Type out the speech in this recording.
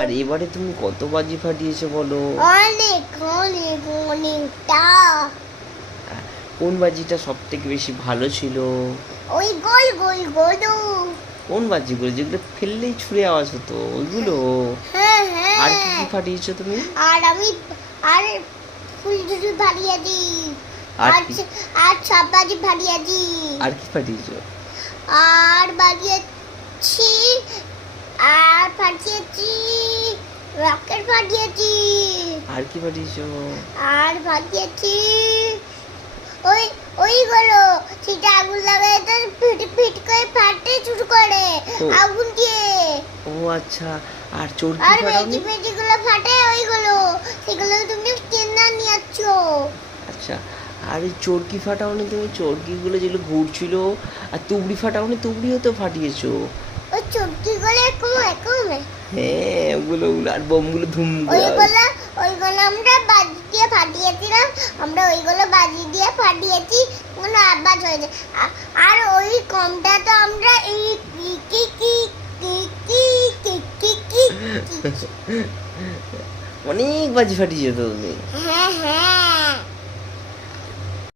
আর এবারে তুমি কত বাজি ফাটিয়েছো বলো? অনেক অনেক অনেকটা। কোন বাজিটা সব থেকে বেশি ভালো ছিল? ওই গোল গোল গোল। কোন বাজিগুলো যেগুলো ফেললেই ছুঁড়ে আওয়াজ হতো ওইগুলো? হ্যাঁ আর কি হ্যাঁ। কি ফাটিয়েছো তুমি? আর আমি আর ফুলঝুরি ফাটিয়েছি। আর আর কি? আর সব বাজি ফাটিয়েছি। আর কি ফাটিয়েছো? আর বাজিয়েছি। আর ফাটিয়েছি। রকেট ফাটিয়েছি। আর কি ফাটিয়েছো? আর ফাটিয়েছি। ওই ওইগুলো সেটা আগুন লাগাই তো ফিট ফিট করে ফাটতে শুরু করে ও। আগুন দিয়ে। ও আচ্ছা। আর চরকি আর ফাটাওনি? মেজি মেজিগুলো ফাটে ওইগুলো, সেগুলো তুমি কিনে নিয়ে আসছো। আচ্ছা। আর ওই চরকি ফাটাওনি তুমি? চরকিগুলো যেগুলো ঘুরছিল। আর তুবড়ি ফাটাওনি? তুবড়িও তো ফাটিয়েছো। ওই চুটকিগুলো এরকম এরকম। হ্যাঁ ওগুলো ওগুলো আর বোমগুলো ধুম করে ওইগুলো ওইগুলো আমরা বাজি দিয়ে ফাটিয়েছিলাম। আমরা ওইগুলো বাজি দিয়ে ফাটিয়েছি, কোনো আওয়াজ হয়েছে। আর ওই কমটা তো আমরা এই কি কি কি কি কি কি কি কি অনেক বাজি ফাটিয়েছো তো তুমি। হ্যাঁ হ্যাঁ।